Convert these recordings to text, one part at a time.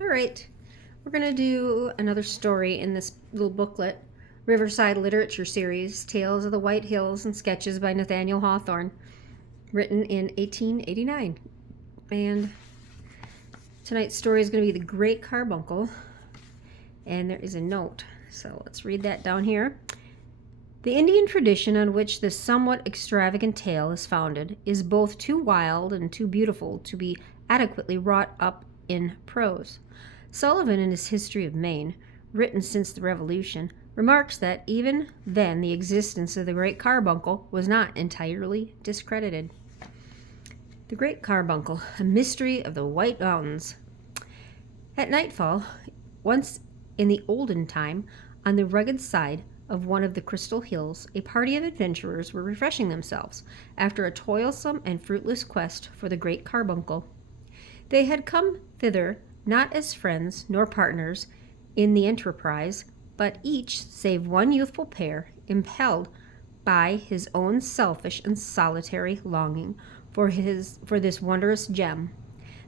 All right, we're going to do another story in this little booklet, Riverside Literature Series, Tales of the White Hills and Sketches by Nathaniel Hawthorne, written in 1889. And tonight's story is going to be The Great Carbuncle, and there is a note. So let's read that down here. The Indian tradition on which this somewhat extravagant tale is founded is both too wild and too beautiful to be adequately wrought up in prose. Sullivan, in his History of Maine, written since the Revolution, remarks that even then the existence of the Great Carbuncle was not entirely discredited. The Great Carbuncle, a mystery of the White Mountains. At nightfall, once in the olden time, on the rugged side of one of the Crystal Hills, a party of adventurers were refreshing themselves after a toilsome and fruitless quest for the Great Carbuncle. They had come thither not as friends nor partners in the enterprise, but each, save one youthful pair, impelled by his own selfish and solitary longing for this wondrous gem.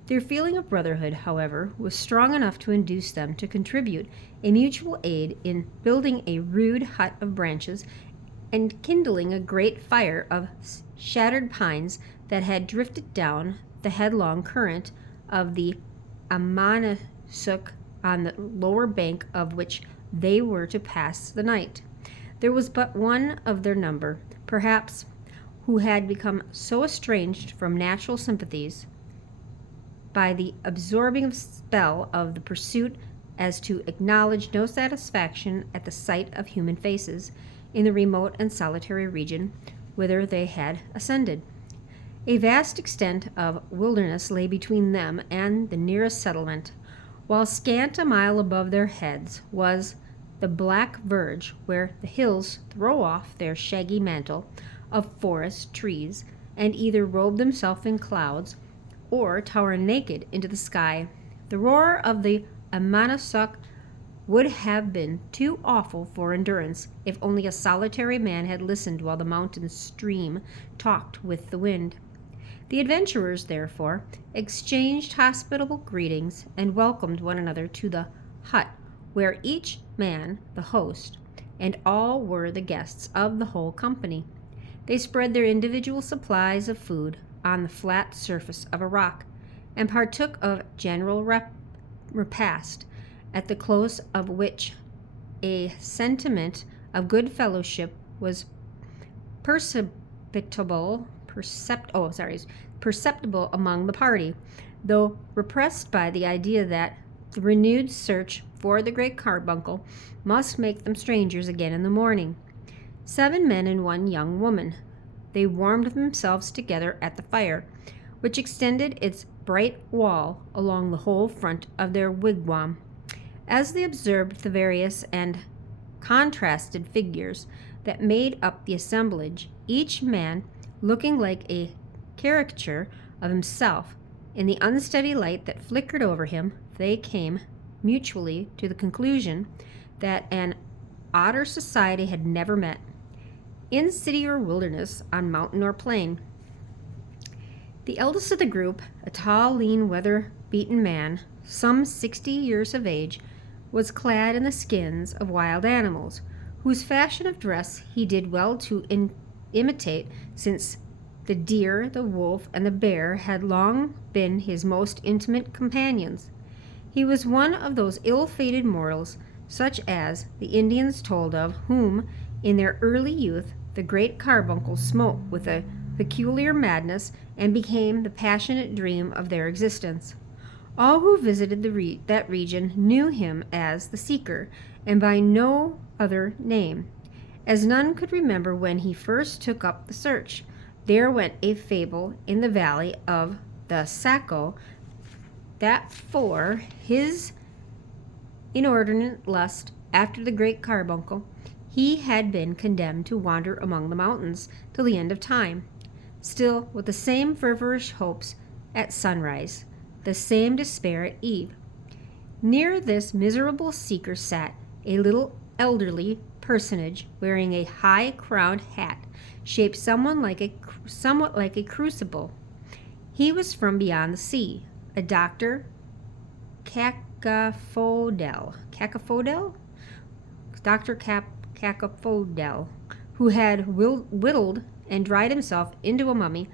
Their feeling of brotherhood, however, was strong enough to induce them to contribute a mutual aid in building a rude hut of branches and kindling a great fire of shattered pines that had drifted down the headlong current of the Amonoosuc, on the lower bank of which they were to pass the night. There was but one of their number, perhaps, who had become so estranged from natural sympathies by the absorbing spell of the pursuit as to acknowledge no satisfaction at the sight of human faces in the remote and solitary region whither they had ascended. A vast extent of wilderness lay between them and the nearest settlement, while scant a mile above their heads was the black verge where the hills throw off their shaggy mantle of forest trees and either robe themselves in clouds or tower naked into the sky. The roar of the Amonoosuc would have been too awful for endurance if only a solitary man had listened while the mountain stream talked with the wind. The adventurers, therefore, exchanged hospitable greetings and welcomed one another to the hut, where each man the host, and all were the guests of the whole company. They spread their individual supplies of food on the flat surface of a rock, and partook of general repast, at the close of which a sentiment of good fellowship was perceptible among the party, though repressed by the idea that the renewed search for the Great Carbuncle must make them strangers again in the morning. 7 men and 1 young woman. They warmed themselves together at the fire, which extended its bright wall along the whole front of their wigwam. As they observed the various and contrasted figures that made up the assemblage, each man looking like a caricature of himself in the unsteady light that flickered over him, they came mutually to the conclusion that an odder society had never met, in city or wilderness, on mountain or plain. The eldest of the group, a tall, lean, weather-beaten man, some 60 years of age, was clad in the skins of wild animals, whose fashion of dress he did well to imitate, since the deer, the wolf, and the bear had long been his most intimate companions. He was one of those ill-fated mortals, such as the Indians told of, whom, in their early youth, the Great Carbuncle smote with a peculiar madness and became the passionate dream of their existence. All who visited that region knew him as the Seeker, and by no other name, as none could remember when he first took up the search. There went a fable in the valley of the Saco that for his inordinate lust after the Great Carbuncle, he had been condemned to wander among the mountains till the end of time, still with the same feverish hopes at sunrise, the same despair at eve. Near this miserable seeker sat a little elderly personage wearing a high-crowned hat shaped somewhat like a crucible. He was from beyond the sea, a doctor, Cacaphodel, Dr. Cacaphodel, who had whittled and dried himself into a mummy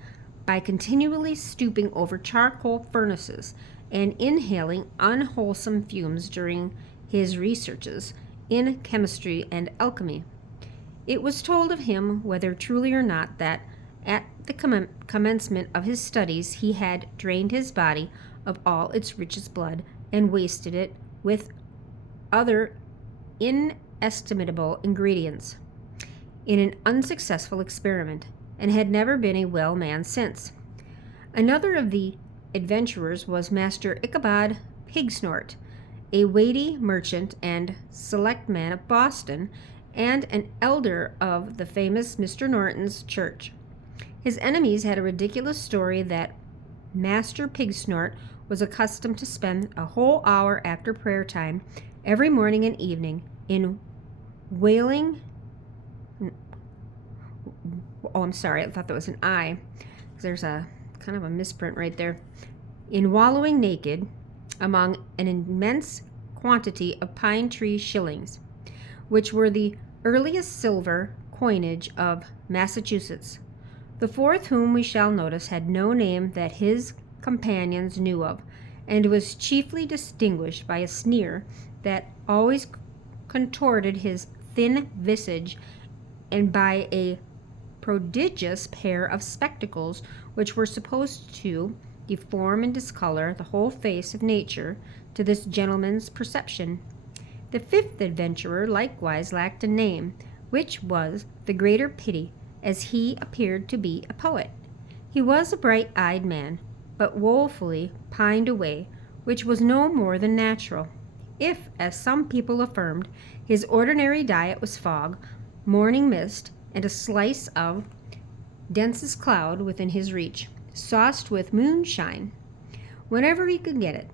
by continually stooping over charcoal furnaces and inhaling unwholesome fumes during his researches in chemistry and alchemy. It was told of him, whether truly or not, that at the commencement of his studies he had drained his body of all its richest blood and wasted it with other inestimable ingredients in an unsuccessful experiment, and had never been a well man since. Another of the adventurers was Master Ichabod Pigsnort, a weighty merchant and select man of Boston, and an elder of the famous Mr. Norton's church. His enemies had a ridiculous story that Master Pigsnort was accustomed to spend a whole hour after prayer time every morning and evening in wailing. Oh, I'm sorry, I thought that was an I. There's a kind of a misprint right there. In wallowing naked among an immense quantity of pine tree shillings, which were the earliest silver coinage of Massachusetts. The fourth, whom we shall notice, had no name that his companions knew of, and was chiefly distinguished by a sneer that always contorted his thin visage, and by a prodigious pair of spectacles which were supposed to deform and discolor the whole face of nature to this gentleman's perception. The fifth adventurer likewise lacked a name, which was the greater pity, as he appeared to be a poet. He was a bright-eyed man, but woefully pined away, which was no more than natural. If, as some people affirmed, his ordinary diet was fog, morning mist, and a slice of densest cloud within his reach, sauced with moonshine, whenever he could get it.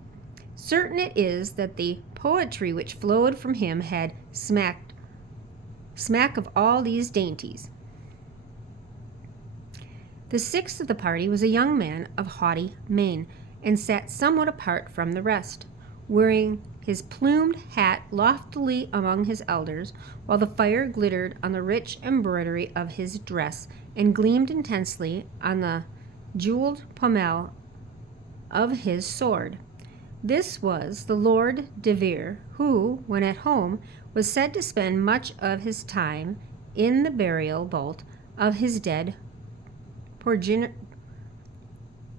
Certain it is that the poetry which flowed from him had smack of all these dainties. The sixth of the party was a young man of haughty mien, and sat somewhat apart from the rest, wearing his plumed hat loftily among his elders, while the fire glittered on the rich embroidery of his dress and gleamed intensely on the jeweled pommel of his sword. This was the Lord de Vere, who, when at home, was said to spend much of his time in the burial vault of his dead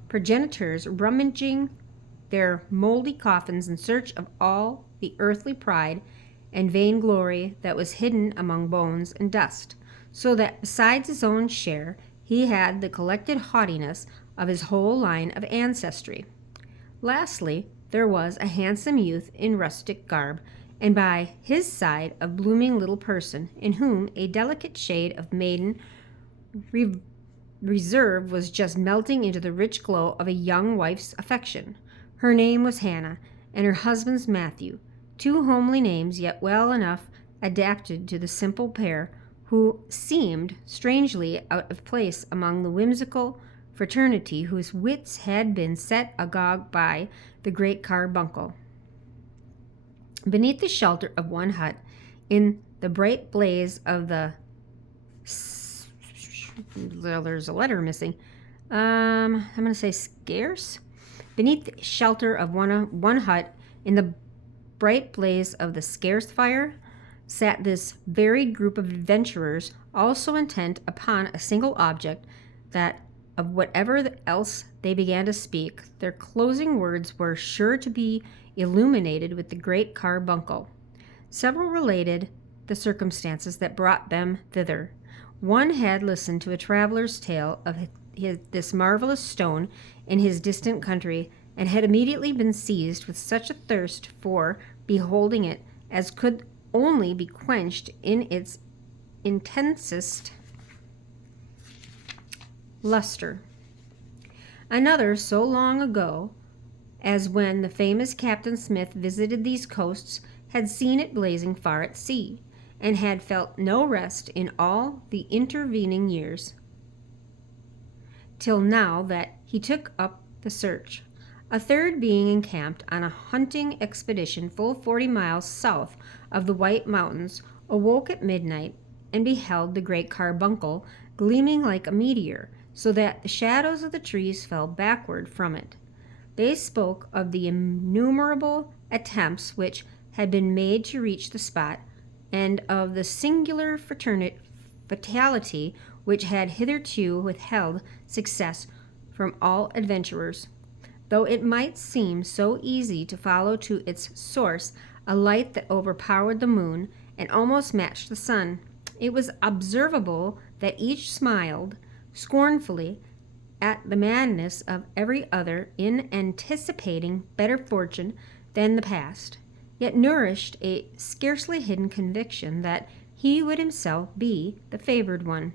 progenitors, rummaging their moldy coffins in search of all the earthly pride and vainglory that was hidden among bones and dust, so that besides his own share, he had the collected haughtiness of his whole line of ancestry. Lastly, there was a handsome youth in rustic garb, and by his side a blooming little person, in whom a delicate shade of maiden reserve was just melting into the rich glow of a young wife's affection. Her name was Hannah, and her husband's Matthew, two homely names, yet well enough adapted to the simple pair, who seemed strangely out of place among the whimsical fraternity whose wits had been set agog by the great carbuncle. Beneath the shelter of one hut, in the bright blaze of the there's a letter missing. I'm going to say scarce. Beneath the shelter of one hut, in the bright blaze of the scarce fire, sat this varied group of adventurers, also intent upon a single object, that of whatever else they began to speak, their closing words were sure to be illuminated with the great carbuncle. Several related the circumstances that brought them thither. One had listened to a traveler's tale of this marvelous stone in his distant country, and had immediately been seized with such a thirst for beholding it as could only be quenched in its intensest luster. Another, so long ago as when the famous Captain Smith visited these coasts, had seen it blazing far at sea, and had felt no rest in all the intervening years, till now that he took up the search. A third being encamped on a hunting expedition full 40 miles south of the White Mountains, awoke at midnight and beheld the great carbuncle gleaming like a meteor, so that the shadows of the trees fell backward from it. They spoke of the innumerable attempts which had been made to reach the spot, and of the singular fatality which had hitherto withheld success from all adventurers. Though it might seem so easy to follow to its source a light that overpowered the moon and almost matched the sun, it was observable that each smiled scornfully at the madness of every other in anticipating better fortune than the past, yet nourished a scarcely hidden conviction that he would himself be the favored one.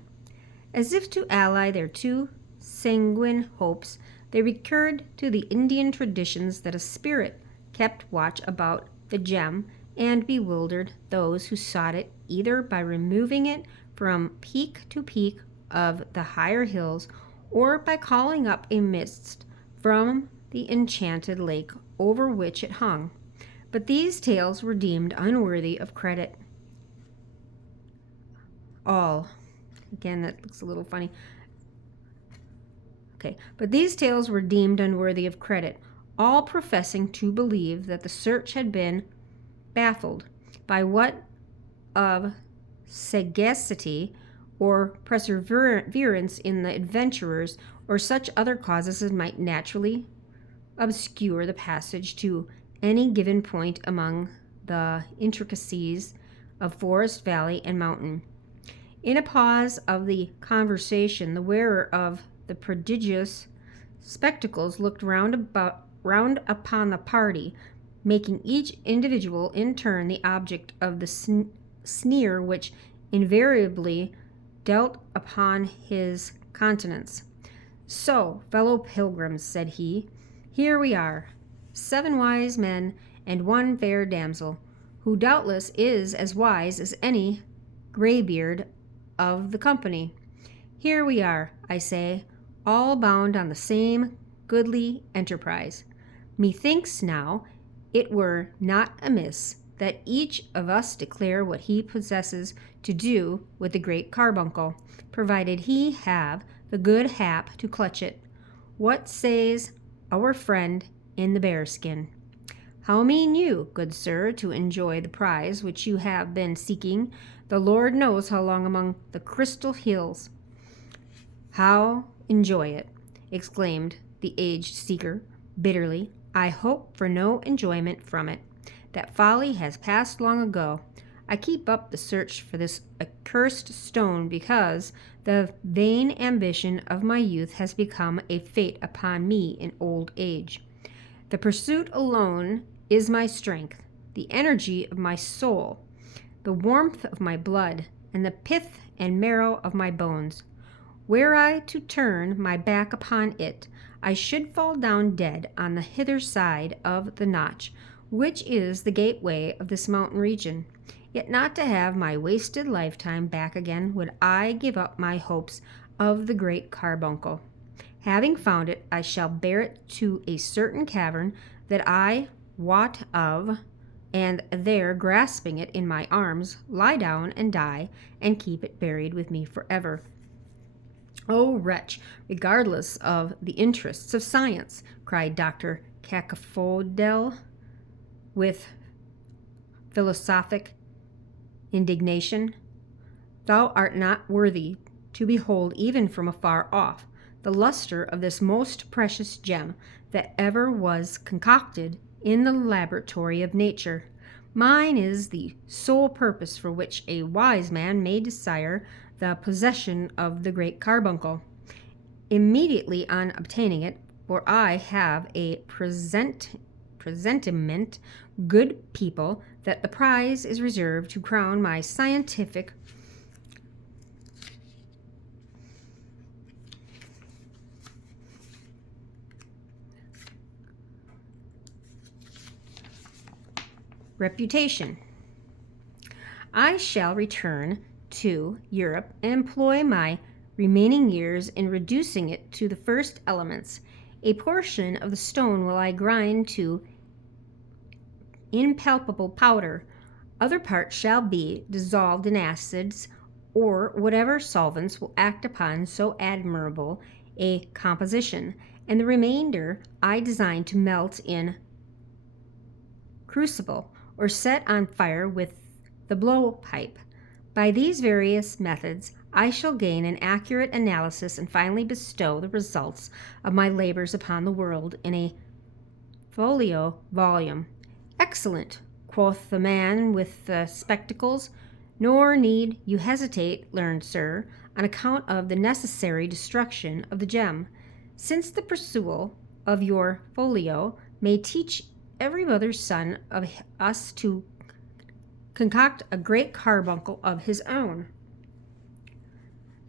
As if to ally their too sanguine hopes, they recurred to the Indian traditions that a spirit kept watch about the gem and bewildered those who sought it either by removing it from peak to peak of the higher hills or by calling up a mist from the enchanted lake over which it hung. But these tales were deemed unworthy of credit. All. Again, that looks a little funny. Okay, but these tales were deemed unworthy of credit, all professing to believe that the search had been baffled by what of sagacity or perseverance in the adventurers or such other causes as might naturally obscure the passage to any given point among the intricacies of forest, valley, and mountain. In a pause of the conversation, the wearer of the prodigious spectacles looked round upon the party, making each individual in turn the object of the sneer which invariably dealt upon his countenance. "So, fellow pilgrims," said he, "here we are, 7 wise men and 1 fair damsel, who doubtless is as wise as any graybeard of the company. Here we are, I say, all bound on the same goodly enterprise. Methinks now it were not amiss that each of us declare what he possesses to do with the great carbuncle, provided he have the good hap to clutch it. What says our friend in the bearskin? How mean you, good sir, to enjoy the prize which you have been seeking, the Lord knows how long among the crystal hills?" "How enjoy it?" exclaimed the aged seeker bitterly. "I hope for no enjoyment from it. That folly has passed long ago. I keep up the search for this accursed stone because the vain ambition of my youth has become a fate upon me in old age. The pursuit alone is my strength, the energy of my soul, the warmth of my blood, and the pith and marrow of my bones. Were I to turn my back upon it, I should fall down dead on the hither side of the notch, which is the gateway of this mountain region. Yet not to have my wasted lifetime back again would I give up my hopes of the great carbuncle. Having found it, I shall bear it to a certain cavern that I wot of, and there, grasping it in my arms, lie down and die, and keep it buried with me forever." "O wretch, regardless of the interests of science!" cried Dr. Cacaphodel with philosophic indignation. "Thou art not worthy to behold even from afar off the luster of this most precious gem that ever was concocted in the laboratory of nature. Mine is the sole purpose for which a wise man may desire the possession of the great carbuncle. Immediately on obtaining it, for I have a presentiment, good people, that the prize is reserved to crown my scientific reputation. I shall return to Europe and employ my remaining years in reducing it to the first elements. A portion of the stone will I grind to impalpable powder. Other parts shall be dissolved in acids or whatever solvents will act upon so admirable a composition, and the remainder I design to melt in crucible or set on fire with the blowpipe. By these various methods, I shall gain an accurate analysis and finally bestow the results of my labors upon the world in a folio volume. Excellent, quoth the man with the spectacles. Nor need you hesitate, learned sir, on account of the necessary destruction of the gem, since the perusal of your folio may teach every mother's son of us to concoct a great carbuncle of his own.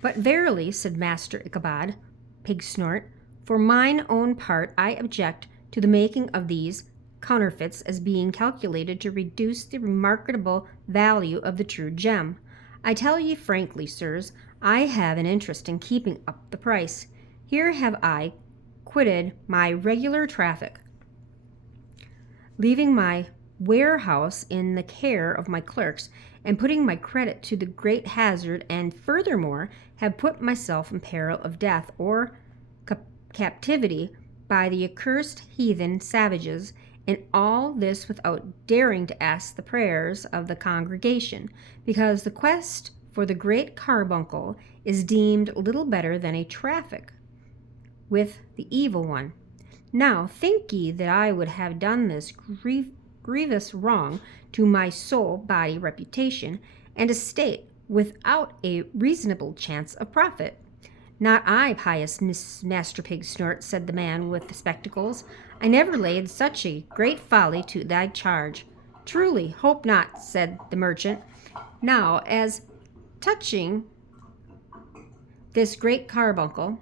But verily, said Master Ichabod Pigsnort, for mine own part I object to the making of these counterfeits as being calculated to reduce the remarkable value of the true gem. I tell ye frankly, sirs, I have an interest in keeping up the price. Here have I quitted my regular traffic, leaving my warehouse in the care of my clerks, and putting my credit to the great hazard, and furthermore have put myself in peril of death or captivity by the accursed heathen savages, and all this without daring to ask the prayers of the congregation, because the quest for the great carbuncle is deemed little better than a traffic with the evil one. Now think ye that I would have done this grievous wrong to my soul, body, reputation, and estate without a reasonable chance of profit? Not I, pious Master Pigsnort, said the man with the spectacles. I never laid such a great folly to thy charge. Truly, hope not, said the merchant. Now, as touching this great carbuncle,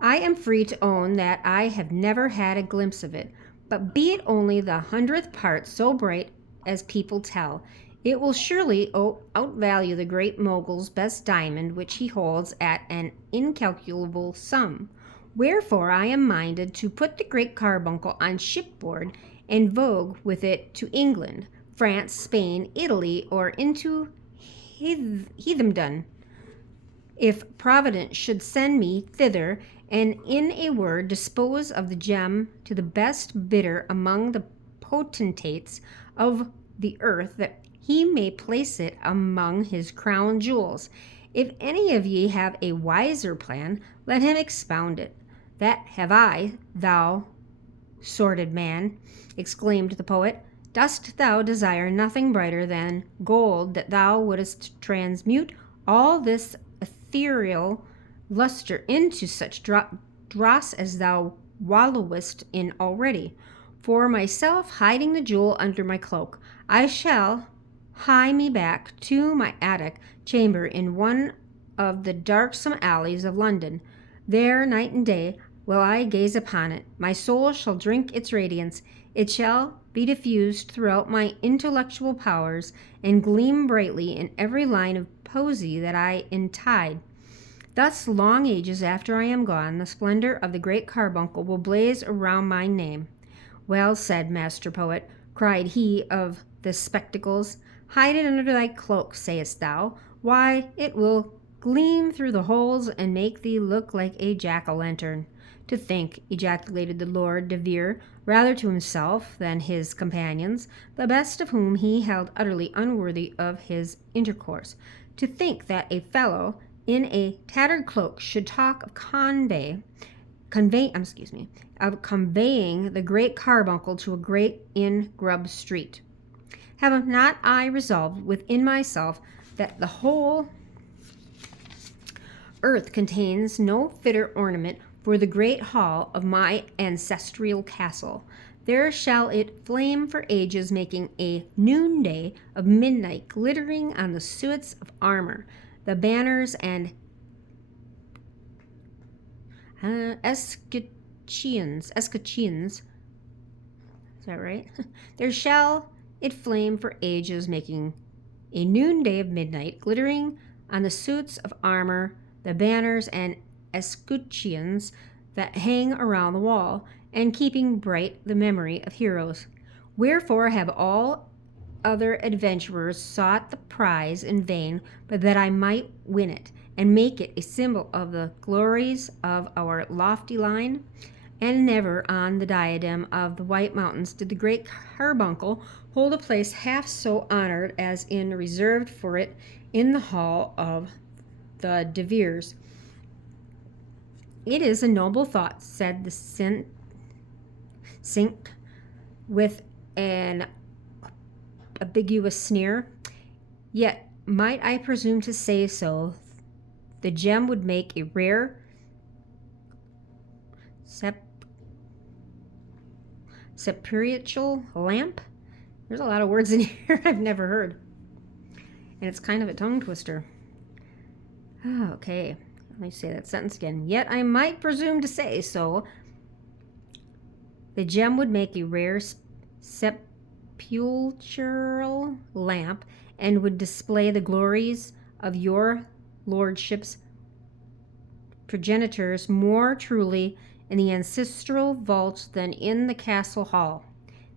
I am free to own that I have never had a glimpse of it, but be it only the 100th part so bright as people tell, it will surely outvalue the great mogul's best diamond, which he holds at an incalculable sum. Wherefore I am minded to put the great carbuncle on shipboard and vogue with it to England, France, Spain, Italy, or into heathendom, if Providence should send me thither, and in a word dispose of the gem to the best bidder among the potentates of the earth, that he may place it among his crown jewels. If any of ye have a wiser plan, let him expound it. That have I, thou sordid man, exclaimed the poet. Dost thou desire nothing brighter than gold, that thou wouldest transmute all this ethereal luster into such dross as thou wallowest in already? For myself, hiding the jewel under my cloak, I shall hie me back to my attic chamber in one of the darksome alleys of London. There, night and day, will I gaze upon it. My soul shall drink its radiance. It shall be diffused throughout my intellectual powers, and gleam brightly in every line of poesy that I entide. Thus, long ages after I am gone, the splendor of the great carbuncle will blaze around my name. Well said, Master Poet, cried he of the spectacles. Hide it under thy cloak, sayest thou? Why, it will gleam through the holes and make thee look like a jack-o'-lantern. To think, ejaculated the Lord de Vere, rather to himself than his companions, the best of whom he held utterly unworthy of his intercourse, to think that a fellow in a tattered cloak should talk of conveying the great carbuncle to a grate in Grub Street. Have not I resolved within myself that the whole earth contains no fitter ornament for the great hall of my ancestral castle? There shall it flame for ages, making a noonday of midnight, glittering on the suits of armor, the banners and escutcheons. Is that right? There shall it flame for ages, making a noonday of midnight, glittering on the suits of armor, the banners and escutcheons, that hang around the wall, and keeping bright the memory of heroes. Wherefore have all other adventurers sought the prize in vain, but that I might win it, and make it a symbol of the glories of our lofty line? And never on the diadem of the White Mountains did the great carbuncle hold a place half so honored as in reserved for it in the hall of the De Veres. It is a noble thought, said the Cinque, with an ambiguous sneer. Yet, might I presume to say so, the gem would make a rare spiritual lamp. There's a lot of words in here I've never heard. And it's kind of a tongue twister. Okay, let me say that sentence again. Yet I might presume to say so. The gem would make a rare sepulchral lamp, and would display the glories of your lordship's progenitors more truly in the ancestral vault than in the castle hall.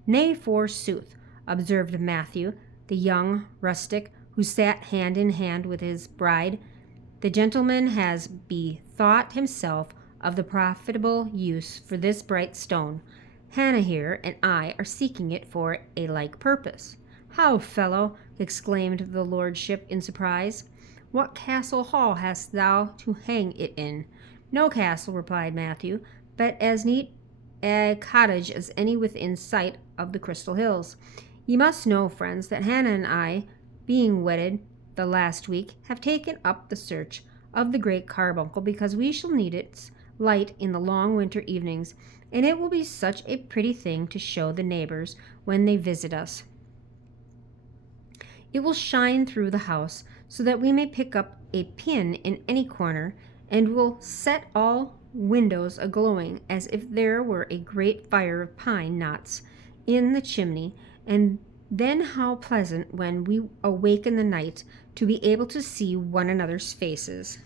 Nay, forsooth, observed Matthew, the young rustic, who sat hand in hand with his bride, the gentleman has bethought himself of the profitable use for this bright stone. Hannah here and I are seeking it for a like purpose. How, fellow! Exclaimed the lordship in surprise. What castle hall hast thou to hang it in? No castle, replied Matthew, but as neat a cottage as any within sight of the Crystal Hills. Ye must know, friends, that Hannah and I, being wedded the last week, have taken up the search of the great carbuncle, because we shall need its light in the long winter evenings, and it will be such a pretty thing to show the neighbors when they visit us. It will shine through the house, so that we may pick up a pin in any corner, and will set all windows a-glowing as if there were a great fire of pine knots in the chimney, and then how pleasant when we awake in the night to be able to see one another's faces.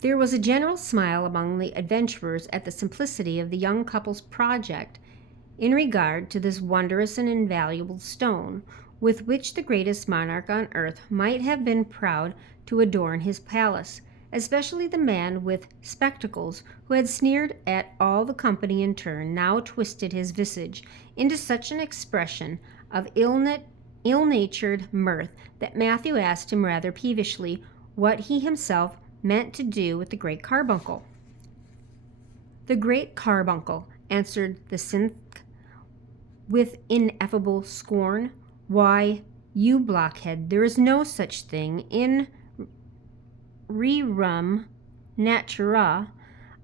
There was a general smile among the adventurers at the simplicity of the young couple's project in regard to this wondrous and invaluable stone, with which the greatest monarch on earth might have been proud to adorn his palace, especially the man with spectacles, who had sneered at all the company in turn, now twisted his visage into such an expression of ill-natured mirth that Matthew asked him rather peevishly what he himself meant to do with the great carbuncle. The great carbuncle, answered the Cinque with ineffable scorn. Why, you blockhead, there is no such thing in rerum natura.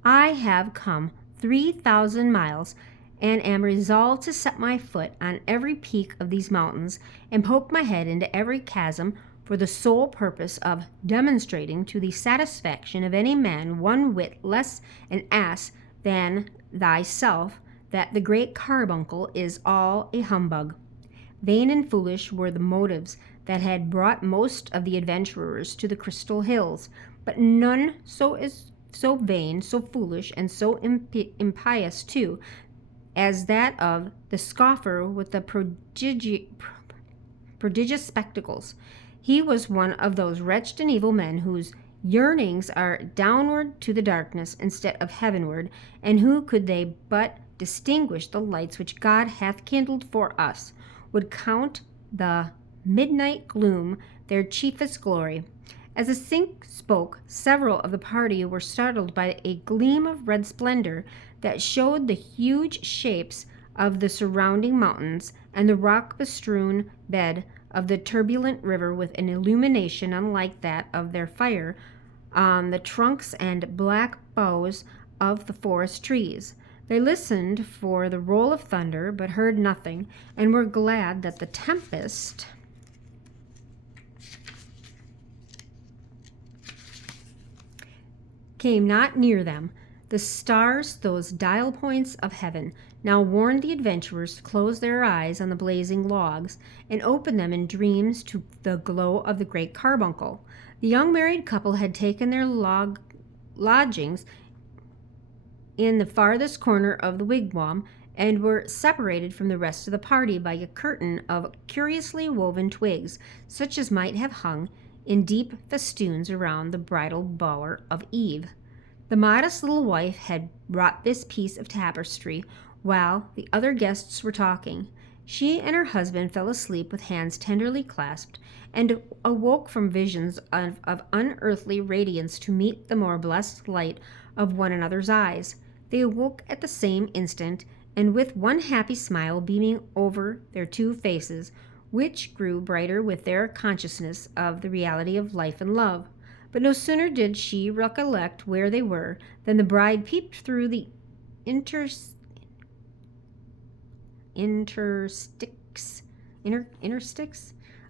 I have come 3,000 miles and am resolved to set my foot on every peak of these mountains and poke my head into every chasm for the sole purpose of demonstrating to the satisfaction of any man one whit less an ass than thyself that the great carbuncle is all a humbug. Vain and foolish were the motives that had brought most of the adventurers to the Crystal Hills, but none so vain, so foolish, and so impious too, as that of the scoffer with the prodigious spectacles. He was one of those wretched and evil men whose yearnings are downward to the darkness instead of heavenward, and who, could they but distinguish the lights which God hath kindled for us, would count the midnight gloom their chiefest glory. As the Cinque spoke, several of the party were startled by a gleam of red splendor that showed the huge shapes of the surrounding mountains and the rock-bestrewn bed of the turbulent river, with an illumination unlike that of their fire on the trunks and black boughs of the forest trees. They listened for the roll of thunder, but heard nothing, and were glad that the tempest came not near them. The stars, those dial points of heaven, now warned the adventurers to close their eyes on the blazing logs and open them in dreams to the glow of the great carbuncle. The young married couple had taken their lodgings in the farthest corner of the wigwam and were separated from the rest of the party by a curtain of curiously woven twigs, such as might have hung in deep festoons around the bridal bower of Eve. The modest little wife had wrought this piece of tapestry while the other guests were talking. She and her husband fell asleep with hands tenderly clasped, and awoke from visions of unearthly radiance to meet the more blessed light of one another's eyes. They awoke at the same instant, and with one happy smile beaming over their two faces, which grew brighter with their consciousness of the reality of life and love. But no sooner did she recollect where they were than the bride peeped through the intersticks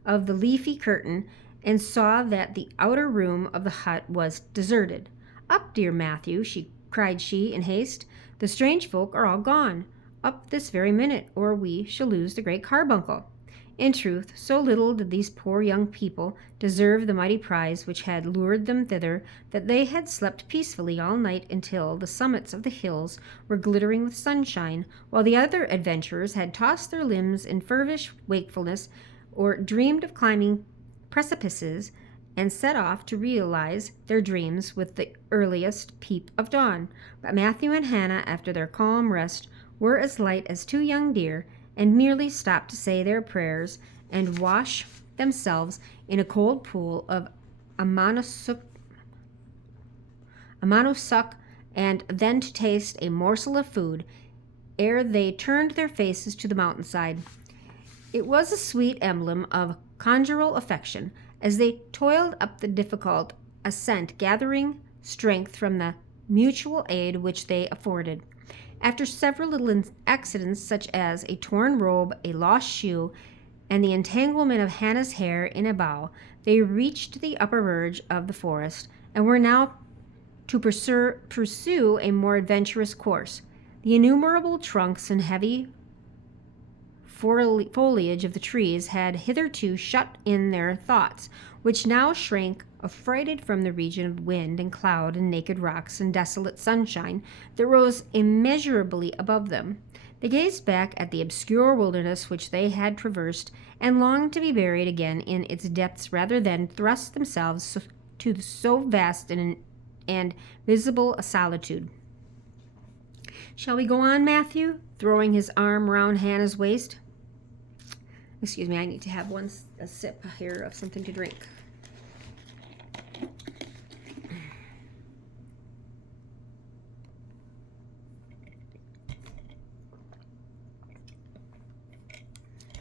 of the leafy curtain and saw that the outer room of the hut was deserted. "Up, dear Matthew," cried she in haste. "The strange folk are all gone. Up this very minute, or we shall lose the great carbuncle." In truth, so little did these poor young people deserve the mighty prize which had lured them thither, that they had slept peacefully all night until the summits of the hills were glittering with sunshine, while the other adventurers had tossed their limbs in feverish wakefulness, or dreamed of climbing precipices, and set off to realize their dreams with the earliest peep of dawn. But Matthew and Hannah, after their calm rest, were as light as two young deer, and merely stopped to say their prayers and wash themselves in a cold pool of amanosuc, and then to taste a morsel of food ere they turned their faces to the mountainside. It was a sweet emblem of conjugal affection, as they toiled up the difficult ascent, gathering strength from the mutual aid which they afforded. After several little accidents, such as a torn robe, a lost shoe, and the entanglement of Hannah's hair in a bough, they reached the upper verge of the forest, and were now to pursue a more adventurous course. The innumerable trunks and heavy foliage of the trees had hitherto shut in their thoughts, which now shrank affrighted from the region of wind and cloud and naked rocks and desolate sunshine that rose immeasurably above them. They gazed back at the obscure wilderness which they had traversed, and longed to be buried again in its depths rather than thrust themselves to so vast and visible a solitude. "Shall we go on, Matthew?" throwing his arm round Hannah's waist. Excuse me, I need to have a sip here of something to drink.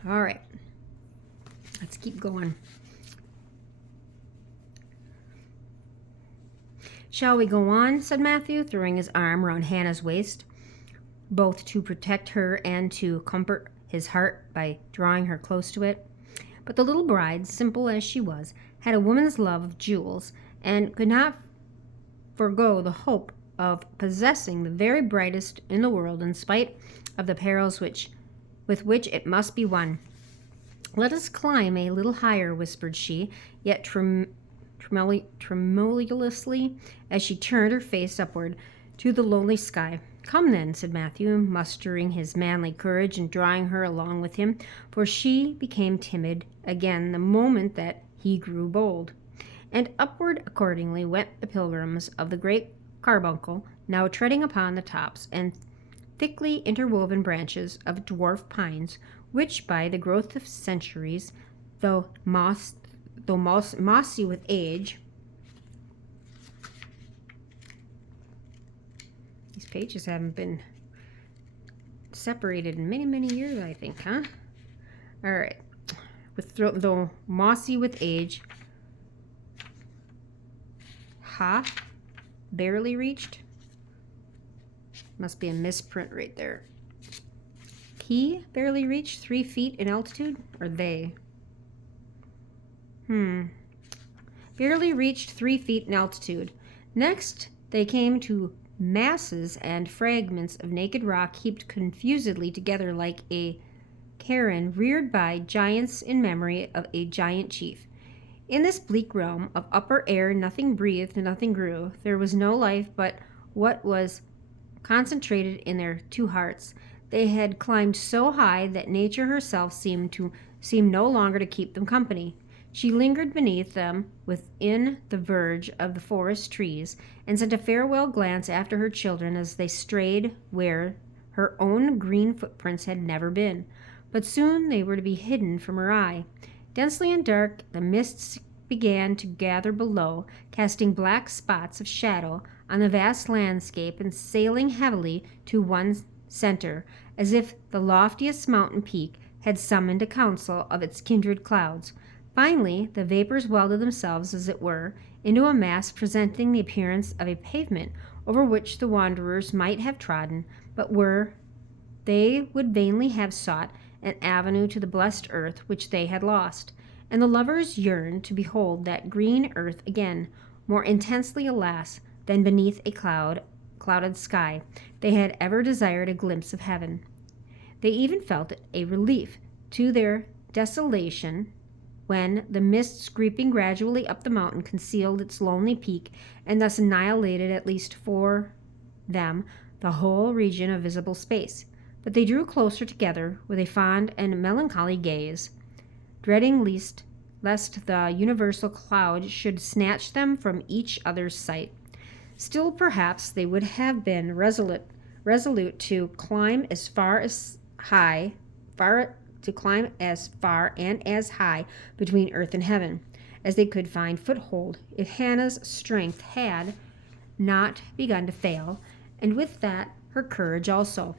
All right, let's keep going. "Shall we go on?" said Matthew, throwing his arm round Hannah's waist, both to protect her and to comfort his heart by drawing her close to it. But the little bride, simple as she was, had a woman's love of jewels, and could not forego the hope of possessing the very brightest in the world, in spite of the perils with which it must be won. "Let us climb a little higher," whispered she, yet tremulously, as she turned her face upward to the lonely sky. "Come then," said Matthew, mustering his manly courage and drawing her along with him, for she became timid again the moment that he grew bold. And upward accordingly went the pilgrims of the great carbuncle, now treading upon the tops and thickly interwoven branches of dwarf pines, which by the growth of centuries, though mossy with age. These pages haven't been separated in many, many years, I think, huh? All right. Though mossy with age, barely reached. Must be a misprint right there. He barely reached 3 feet in altitude, or they? Barely reached 3 feet in altitude. Next, they came to masses and fragments of naked rock heaped confusedly together like a cairn reared by giants in memory of a giant chief. In this bleak realm of upper air, nothing breathed, nothing grew. There was no life but what was concentrated in their two hearts. They had climbed so high that nature herself seemed no longer to keep them company. She lingered beneath them within the verge of the forest trees, and sent a farewell glance after her children as they strayed where her own green footprints had never been. But soon they were to be hidden from her eye. Densely and dark, the mists began to gather below, casting black spots of shadow on the vast landscape and sailing heavily to one center, as if the loftiest mountain peak had summoned a council of its kindred clouds. Finally, the vapors welded themselves, as it were, into a mass presenting the appearance of a pavement over which the wanderers might have trodden, but where they would vainly have sought an avenue to the blessed earth which they had lost. And the lovers yearned to behold that green earth again, more intensely, alas, than beneath a clouded sky they had ever desired a glimpse of heaven. They even felt it a relief to their desolation when the mists creeping gradually up the mountain concealed its lonely peak, and thus annihilated, at least for them, the whole region of visible space. But they drew closer together with a fond and melancholy gaze, dreading lest the universal cloud should snatch them from each other's sight. Still, perhaps they would have been resolute to climb as far and as high between earth and heaven as they could find foothold, if Hannah's strength had not begun to fail, and with that her courage also.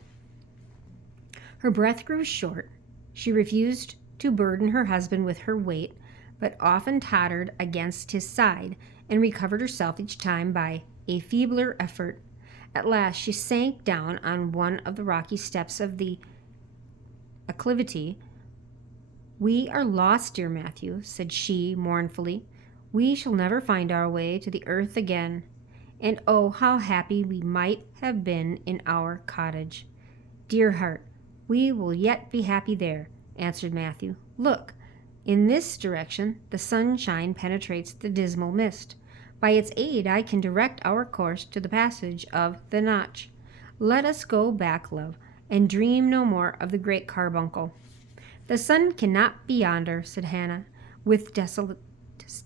Her breath grew short. She refused to burden her husband with her weight, but often tottered against his side and recovered herself each time by a feebler effort. At last she sank down on one of the rocky steps of the acclivity. "We are lost, dear Matthew," said she mournfully. "We shall never find our way to the earth again. And oh, how happy we might have been in our cottage." "Dear heart, we will yet be happy there," answered Matthew. "Look, in this direction the sunshine penetrates the dismal mist. By its aid I can direct our course to the passage of the Notch. Let us go back, love, and dream no more of the great carbuncle." "The sun cannot be yonder," said Hannah, with desolate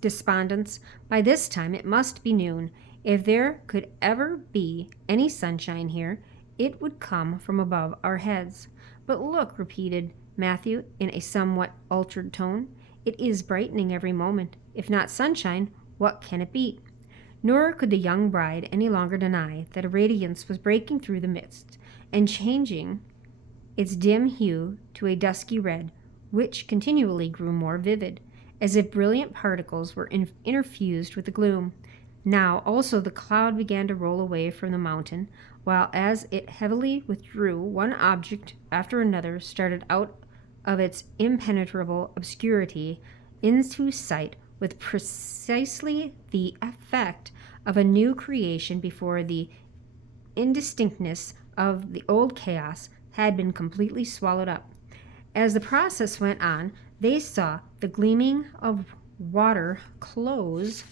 despondence. "By this time it must be noon. If there could ever be any sunshine here, it would come from above our heads." "But look," repeated Matthew in a somewhat altered tone, "it is brightening every moment. If not sunshine, what can it be?" Nor could the young bride any longer deny that a radiance was breaking through the mist and changing its dim hue to a dusky red, which continually grew more vivid, as if brilliant particles were interfused with the gloom. Now also the cloud began to roll away from the mountain, while as it heavily withdrew, one object after another started out of its impenetrable obscurity into sight, with precisely the effect of a new creation before the indistinctness of the old chaos had been completely swallowed up. As the process went on, they saw the gleaming of water close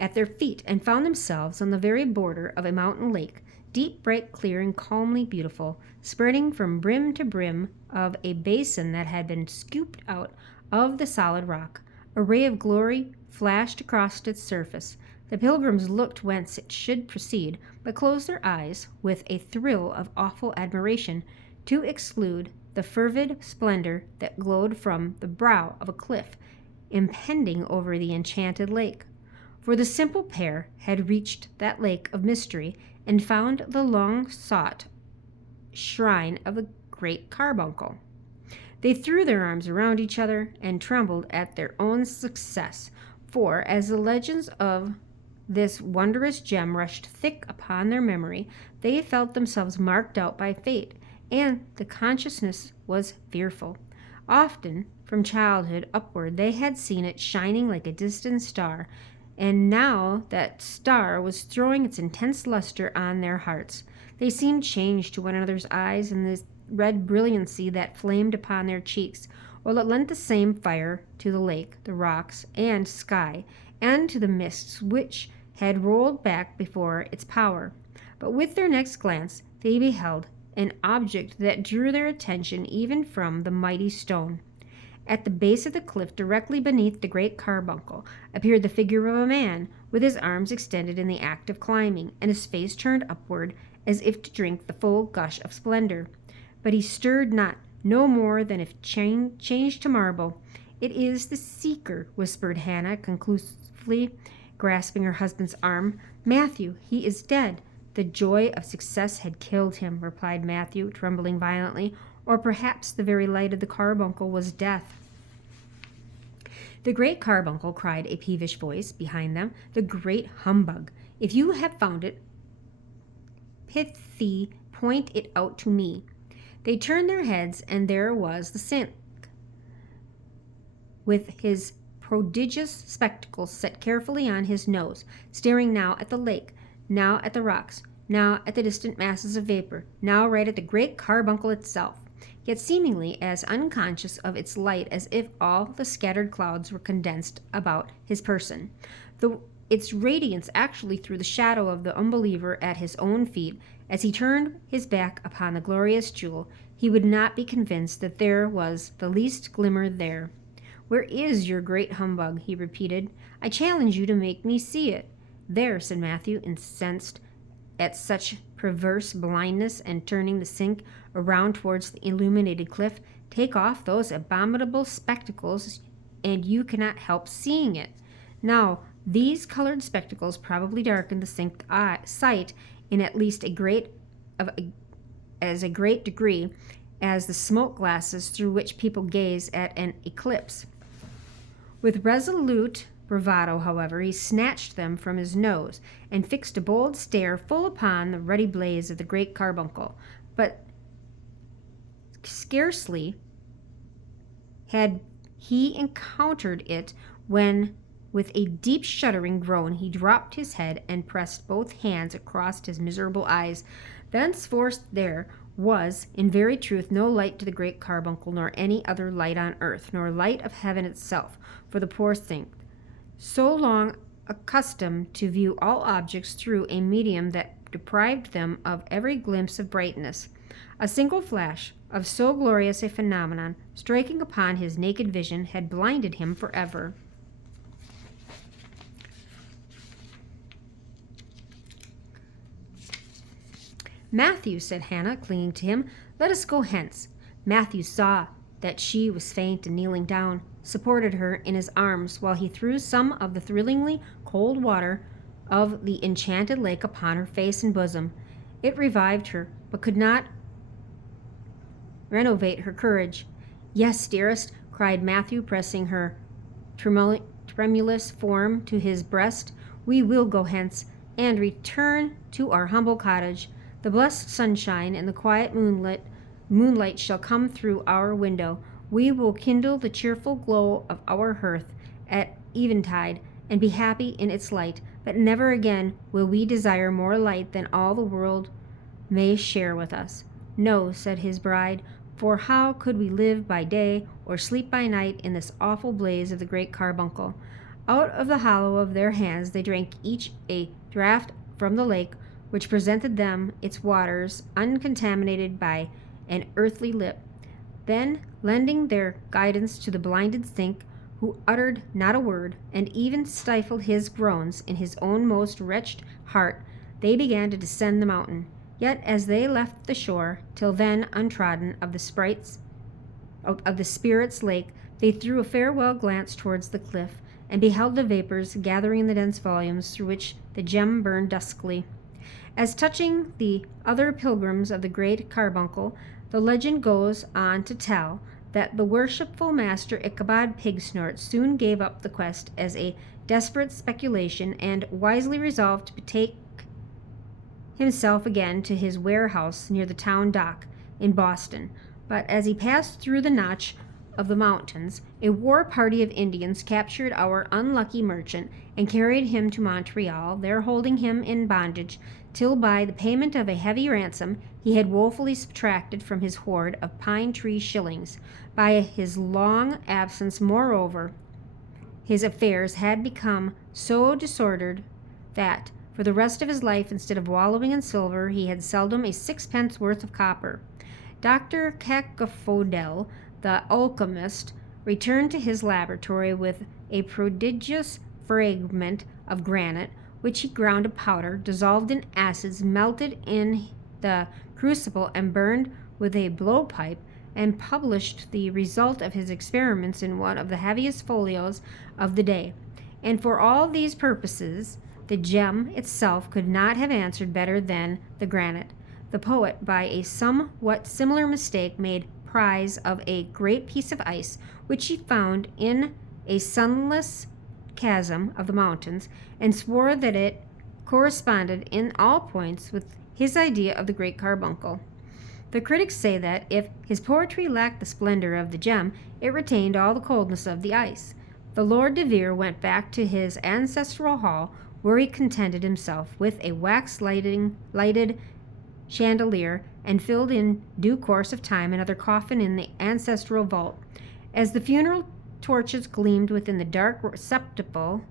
at their feet, and found themselves on the very border of a mountain lake, deep, bright, clear, and calmly beautiful, spreading from brim to brim of a basin that had been scooped out of the solid rock. A ray of glory flashed across its surface. The pilgrims looked whence it should proceed, but closed their eyes with a thrill of awful admiration to exclude the fervid splendor that glowed from the brow of a cliff impending over the enchanted lake. For the simple pair had reached that lake of mystery and found the long-sought shrine of the great carbuncle. They threw their arms around each other and trembled at their own success, for as the legends of this wondrous gem rushed thick upon their memory, they felt themselves marked out by fate, and the consciousness was fearful. Often, from childhood upward, they had seen it shining like a distant star, and now that star was throwing its intense luster on their hearts. They seemed changed to one another's eyes, and the red brilliancy that flamed upon their cheeks, while it lent the same fire to the lake, the rocks, and sky, and to the mists which had rolled back before its power. But with their next glance, they beheld an object that drew their attention even from the mighty stone. At the base of the cliff, directly beneath the great carbuncle, appeared the figure of a man, with his arms extended in the act of climbing, and his face turned upward as if to drink the full gush of splendor. But he stirred not, no more than if changed to marble. "It is the seeker," whispered Hannah conclusively, grasping her husband's arm. "Matthew, he is dead." "The joy of success had killed him," replied Matthew, trembling violently. "Or perhaps the very light of the carbuncle was death." "The great carbuncle," cried a peevish voice behind them. "The great humbug! If you have found it, pithee, point it out to me." They turned their heads, and there was the Cinque, with his prodigious spectacles set carefully on his nose, staring now at the lake, now at the rocks, now at the distant masses of vapor, now right at the great carbuncle itself, yet seemingly as unconscious of its light as if all the scattered clouds were condensed about his person. Its radiance actually threw the shadow of the unbeliever at his own feet. As he turned his back upon the glorious jewel, he would not be convinced that there was the least glimmer there. "Where is your great humbug?" he repeated. "I challenge you to make me see it." "There," said Matthew, incensed at such perverse blindness, and turning the Cinque around towards the illuminated cliff. "Take off those abominable spectacles, and you cannot help seeing it." Now, these colored spectacles probably darkened the Cinque's sight in at least a great degree as the smoke glasses through which people gaze at an eclipse. With resolute bravado, however, he snatched them from his nose and fixed a bold stare full upon the ruddy blaze of the great carbuncle. But scarcely had he encountered it when, with a deep shuddering groan, he dropped his head and pressed both hands across his miserable eyes. Thenceforth there was, in very truth, no light to the great carbuncle, nor any other light on earth, nor light of heaven itself, for the poor Cinque, so long accustomed to view all objects through a medium that deprived them of every glimpse of brightness. A single flash of so glorious a phenomenon, striking upon his naked vision, had blinded him forever. "Matthew," said Hannah, clinging to him, "let us go hence." Matthew saw that she was faint, and kneeling down, supported her in his arms while he threw some of the thrillingly cold water of the enchanted lake upon her face and bosom. It revived her, but could not renovate her courage. "Yes, dearest," cried Matthew, pressing her tremulous form to his breast, "we will go hence, and return to our humble cottage. The blessed sunshine and the quiet moonlight shall come through our window. We will kindle the cheerful glow of our hearth at eventide, and be happy in its light. But never again will we desire more light than all the world may share with us." "No," said his bride, "for how could we live by day or sleep by night in this awful blaze of the great carbuncle?" Out of the hollow of their hands they drank each a draught from the lake, which presented them its waters uncontaminated by an earthly lip. Then, lending their guidance to the blinded Cinque, who uttered not a word, and even stifled his groans in his own most wretched heart, they began to descend the mountain. Yet as they left the shore, till then untrodden, of the Spirit's Lake, they threw a farewell glance towards the cliff, and beheld the vapors gathering in the dense volumes through which the gem burned duskily. As touching the other pilgrims of the great carbuncle, the legend goes on to tell that the worshipful master Ichabod Pigsnort soon gave up the quest as a desperate speculation, and wisely resolved to betake himself again to his warehouse near the town dock in Boston. But as he passed through the notch of the mountains, a war party of Indians captured our unlucky merchant and carried him to Montreal, there holding him in bondage till by the payment of a heavy ransom he had woefully subtracted from his hoard of pine tree shillings. By his long absence, moreover, his affairs had become so disordered that, for the rest of his life, instead of wallowing in silver, he had seldom a sixpence worth of copper. Dr. Cacophodel, the alchemist, returned to his laboratory with a prodigious fragment of granite, which he ground to powder, dissolved in acids, melted in the crucible, and burned with a blowpipe, and published the result of his experiments in one of the heaviest folios of the day. And for all these purposes, the gem itself could not have answered better than the granite. The poet, by a somewhat similar mistake, made prize of a great piece of ice, which he found in a sunless chasm of the mountains, and swore that it corresponded in all points with his idea of the great carbuncle. The critics say that if his poetry lacked the splendor of the gem, it retained all the coldness of the ice. The Lord de Vere went back to his ancestral hall, where he contented himself with a wax-lighted chandelier, and filled in due course of time another coffin in the ancestral vault. As the funeral torches gleamed within the dark receptacle,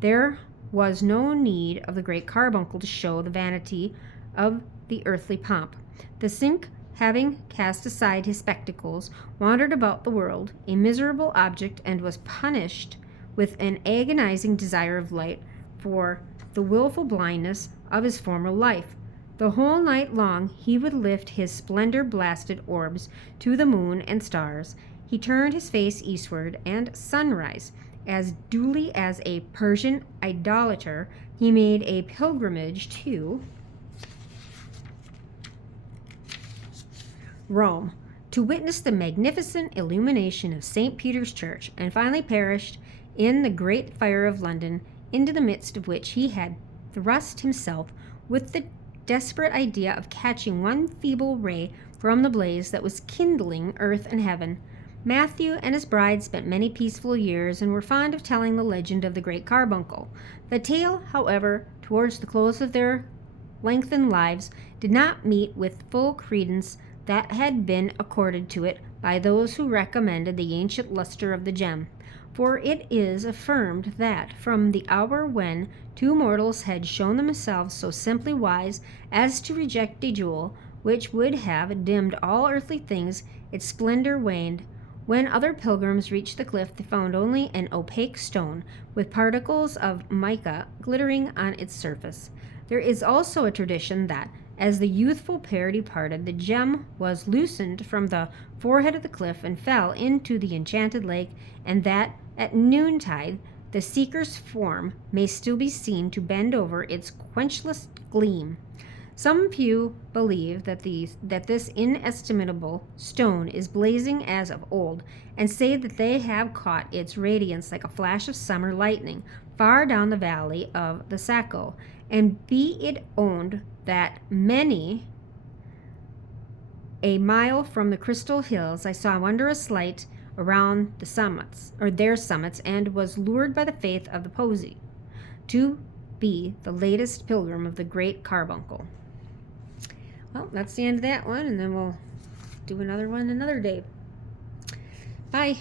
there was no need of the great carbuncle to show the vanity of the earthly pomp. The sink, having cast aside his spectacles, wandered about the world, a miserable object, and was punished with an agonizing desire of light for the wilful blindness of his former life. The whole night long he would lift his splendor-blasted orbs to the moon and stars. He turned his face eastward, and sunrise, as duly as a Persian idolater, he made a pilgrimage to Rome to witness the magnificent illumination of St. Peter's Church, and finally perished in the great fire of London, into the midst of which he had thrust himself with the desperate idea of catching one feeble ray from the blaze that was kindling earth and heaven. Matthew and his bride spent many peaceful years, and were fond of telling the legend of the great carbuncle. The tale, however, towards the close of their lengthened lives, did not meet with full credence that had been accorded to it by those who recommended the ancient luster of the gem. For it is affirmed that from the hour when two mortals had shown themselves so simply wise as to reject a jewel which would have dimmed all earthly things, its splendor waned. When other pilgrims reached the cliff, they found only an opaque stone, with particles of mica glittering on its surface. There is also a tradition that, as the youthful pair departed, the gem was loosened from the forehead of the cliff and fell into the enchanted lake, and that, at noontide, the seeker's form may still be seen to bend over its quenchless gleam. Some few believe that this inestimable stone is blazing as of old, and say that they have caught its radiance like a flash of summer lightning far down the valley of the Saco. And be it owned that many a mile from the crystal hills I saw wondrous light around the summits, or their summits, and was lured by the faith of the posy to be the latest pilgrim of the great carbuncle. Well, that's the end of that one, and then we'll do another one another day. Bye.